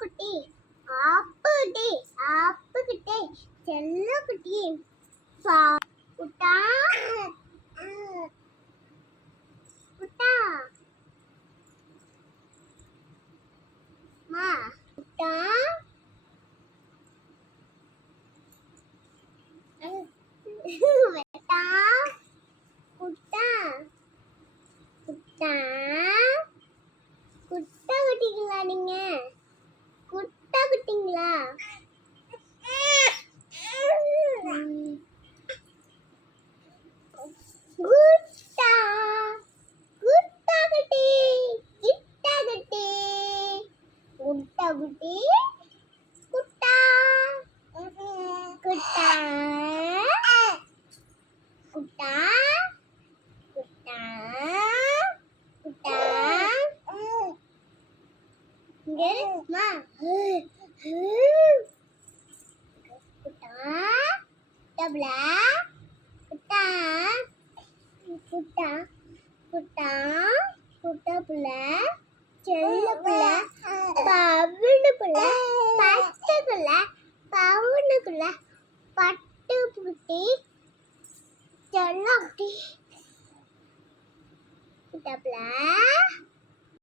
குட்டி ஆப்புக்குட்டி ஆப்புக்கிட்டே செல்ல குட்டி குட்டா குட்டா மா குட்டா வெட்டா குட்டா குட்டா குட்டா குட்டிங்களா நீங்க குட்டா குட்டிங்களா குட்டா குட்டா குட்டி கிட்டா குட்டி குட்டா குட்டி குட்டா குட்டா குட்டா குட்டா குட்டா மா குட்டா டபுளா குட்டா குட்டா குட்டா குட்டா புள்ள செல்ல புள்ள பவுனு புள்ள பட்டு புள்ள பவுனு புள்ள பட்டு குட்டி செல்ல குட்டி குட்டா புள்ள